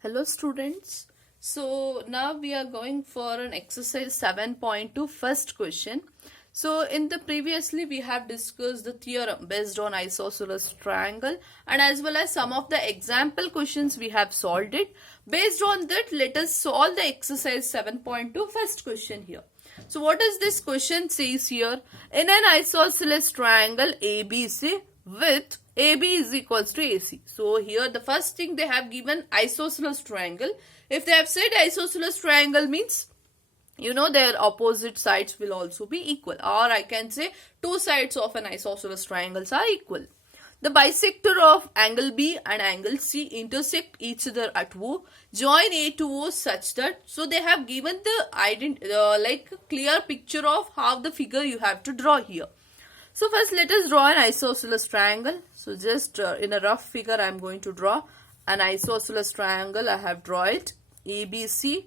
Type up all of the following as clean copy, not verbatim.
Hello students. So now we are going for an exercise 7.2 first question. So in the previously we have discussed the theorem based on isosceles triangle and as well as some of the example questions we have solved it. Based on that, let us solve the exercise 7.2 first question here. So what does this question says here? In an isosceles triangle ABC with AB is equals to AC. So here the first thing they have given isosceles triangle. If they have said isosceles triangle means their opposite sides will also be equal, or I can say two sides of an isosceles triangles are equal. The bisector of angle B and angle C intersect each other at O. Join A to O such that, so they have given the clear picture of how the figure you have to draw here. So first let us draw an isosceles triangle. So just in a rough figure I am going to draw an isosceles triangle. I have drawn it. ABC.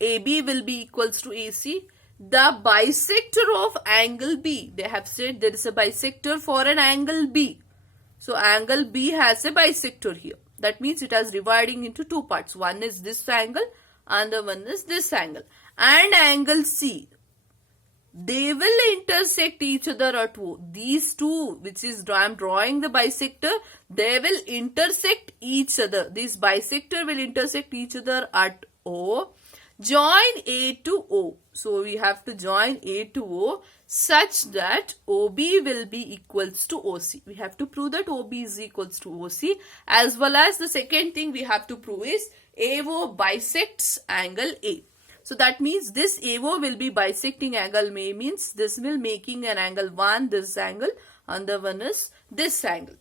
AB will be equals to AC. The bisector of angle B. They have said there is a bisector for an angle B. So angle B has a bisector here. That means it is dividing into two parts. One is this angle and the one is this angle. And angle C. They will intersect each other at O. These two, which is I am drawing the bisector, they will intersect each other. This bisector will intersect each other at O. Join A to O. So we have to join A to O such that OB will be equals to OC. We have to prove that OB is equals to OC, as well as the second thing we have to prove is AO bisects angle A. So that means this AO will be bisecting angle A, means this will making an angle 1, this angle, and the one is this angle.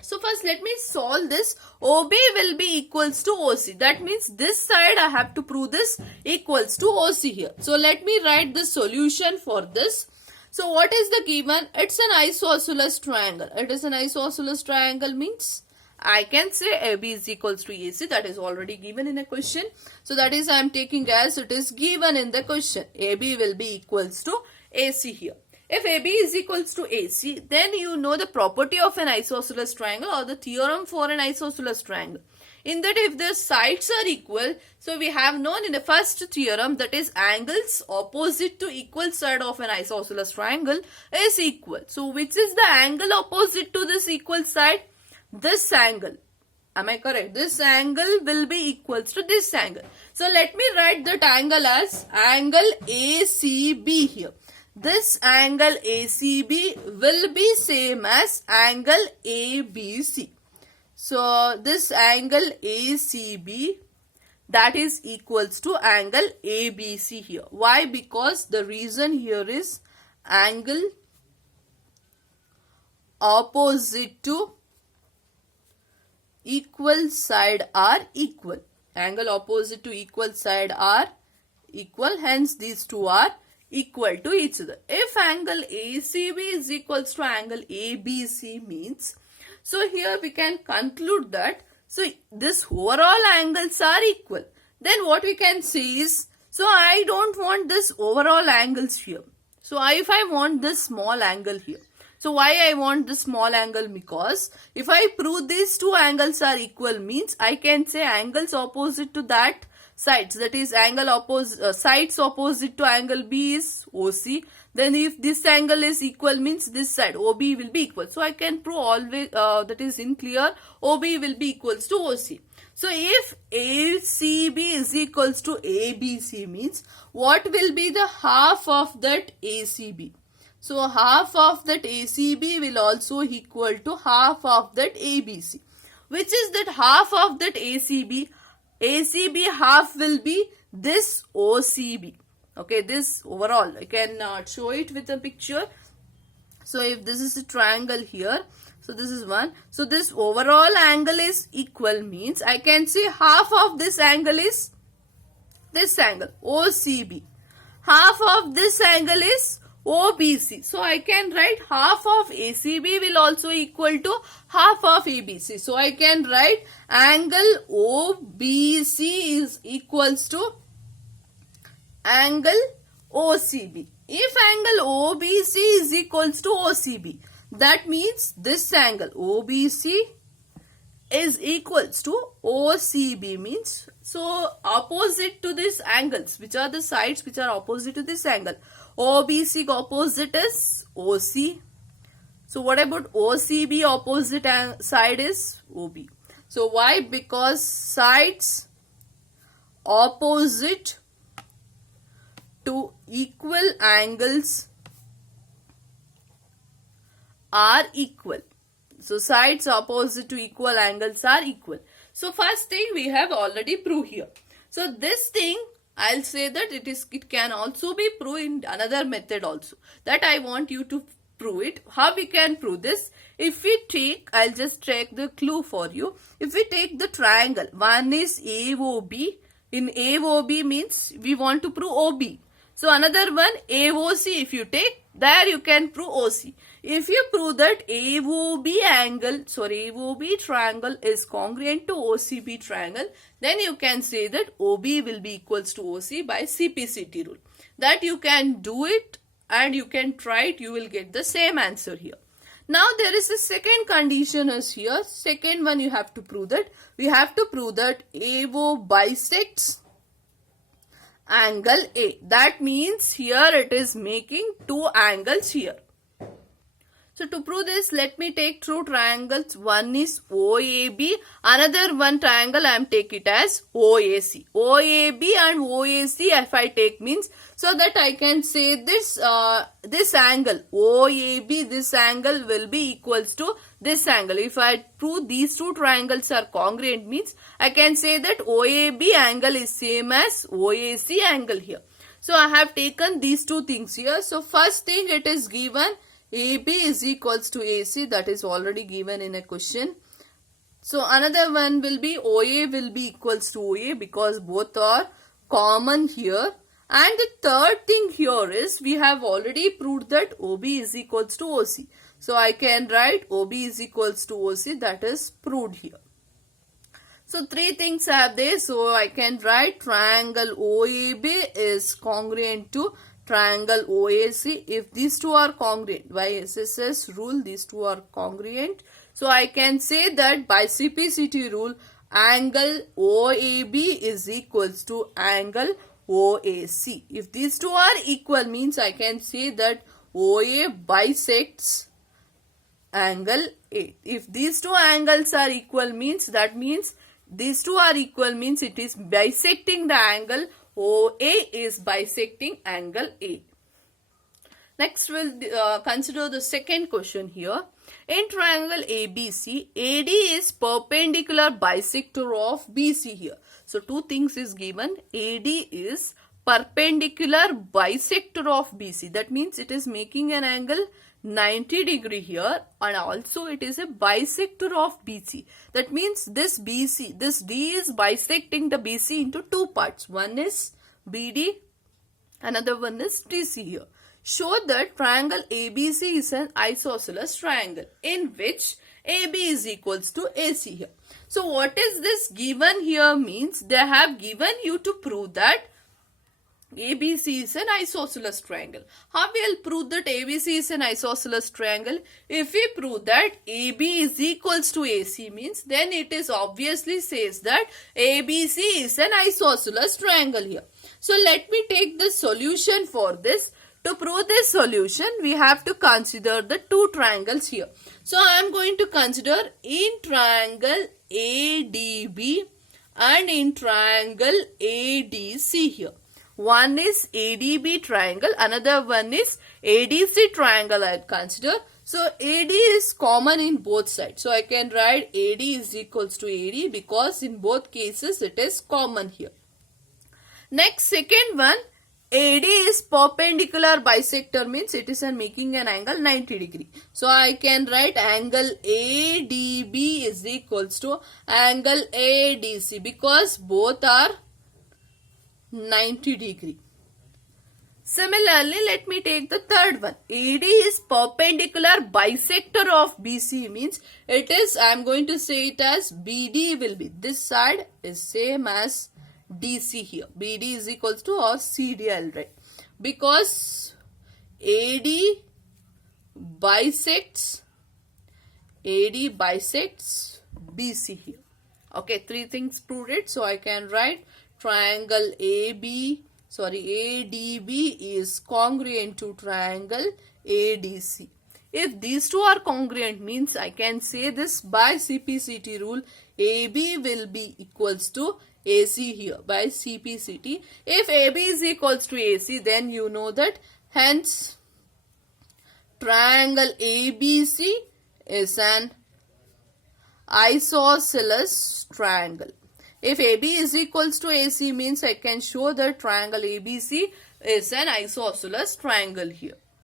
So first let me solve this. OB will be equals to OC. That means this side I have to prove this equals to OC here. So let me write the solution for this. So what is the given? It's an isosceles triangle. It is an isosceles triangle means I can say AB is equals to AC. That is already given in a question. So that is I am taking as it is given in the question. AB will be equals to AC here. If AB is equals to AC, then you know the property of an isosceles triangle or the theorem for an isosceles triangle. In that if the sides are equal, so we have known in the first theorem, that is angles opposite to equal side of an isosceles triangle is equal. So which is the angle opposite to this equal side? This angle. Am I correct? This angle will be equals to this angle. So let me write that angle as angle ACB here. This angle ACB will be same as angle ABC. So this angle ACB, that is equals to angle ABC here. Why? Because the reason here is angle opposite to equal side are equal. Angle opposite to equal side are equal. Hence these two are equal to each other. If angle ACB is equals to angle ABC means, so here we can conclude that, so this overall angles are equal. Then what we can say is, so I don't want this overall angles here. So if I want this small angle here. So why I want this small angle? Because if I prove these two angles are equal means I can say angles opposite to that sides, that is angle sides opposite to angle B is OC. Then if this angle is equal means this side OB will be equal. So I can prove always that is in clear OB will be equals to OC. So if ACB is equals to ABC means what will be the half of that ACB? So half of that ACB will also equal to half of that ABC. Which is that half of that ACB? ACB half will be this OCB. Okay, this overall. I can show it with a picture. So if this is a triangle here. So this is one. So this overall angle is equal means I can say half of this angle is this angle OCB. Half of this angle is OBC. So I can write half of ACB will also equal to half of ABC. So I can write angle OBC is equals to angle OCB. If angle OBC is equals to OCB, that means this angle OBC is equals to OCB means, so opposite to these angles, which are the sides which are opposite to this angle. OBC opposite is OC. So what about OCB opposite side is OB. So why? Because sides opposite to equal angles are equal. So sides opposite to equal angles are equal. So first thing we have already proved here. So this thing I'll say that it can also be proved in another method also. That I want you to prove it. How we can prove this? If we take, I'll just check the clue for you. If we take the triangle, one is AOB. In AOB means we want to prove OB. So another one AOC, if you take, there you can prove OC. If you prove that AOB triangle is congruent to OCB triangle, then you can say that OB will be equals to OC by CPCT rule. That you can do it and you can try it, you will get the same answer here. Now there is a second condition is here. Second one you have to prove that. We have to prove that AO bisects angle A. That means here it is making two angles here. So to prove this, let me take two triangles. One is OAB, another one triangle I am take it as OAC. OAB and OAC if I take means, so that I can say this this angle OAB, this angle will be equals to this angle. If I prove these two triangles are congruent means, I can say that OAB angle is same as OAC angle here. So I have taken these two things here. So first thing it is given AB is equals to AC, that is already given in a question. So another one will be OA will be equals to OA because both are common here. And the third thing here is we have already proved that OB is equals to OC. So I can write OB is equals to OC, that is proved here. So three things are there. So I can write triangle OAB is congruent to triangle OAC. If these two are congruent, by SSS rule these two are congruent. So I can say that by CPCT rule angle OAB is equals to angle OAC. If these two are equal means I can say that OA bisects angle A. If these two angles are equal means, that means these two are equal means it is bisecting the angle OA is bisecting angle A. Next we'll consider the second question here. In triangle ABC, AD is perpendicular bisector of BC here. So two things is given. AD is perpendicular bisector of BC. That means it is making an angle 90 degree here, and also it is a bisector of BC. That means this BC, this D is bisecting the BC into two parts. One is BD, another one is DC here. Show that triangle ABC is an isosceles triangle in which AB is equals to AC here. So what is this given here means they have given you to prove that ABC is an isosceles triangle. How we'll prove that ABC is an isosceles triangle? If we prove that AB is equals to AC means, then it is obviously says that ABC is an isosceles triangle here. So let me take the solution for this. To prove this solution, we have to consider the two triangles here. So I am going to consider in triangle ADB and in triangle ADC here. One is ADB triangle, another one is ADC triangle I consider. So AD is common in both sides. So I can write AD is equals to AD because in both cases it is common here. Next, second one, AD is perpendicular bisector means it is making an angle 90 degree. So I can write angle ADB is equals to angle ADC because both are 90 degree. Similarly, let me take the third one. AD is perpendicular bisector of BC means it is, I am going to say it as BD will be, this side is same as DC here. BD is equals to or CD I'll write. Because AD bisects BC here. Okay, three things proved it. So I can write triangle ADB is congruent to triangle ADC. If these two are congruent, means I can say this by CPCT rule, AB will be equals to AC here by CPCT. If AB is equals to AC, then you know that hence triangle ABC is an isosceles triangle. If AB is equals to AC means I can show that triangle ABC is an isosceles triangle here.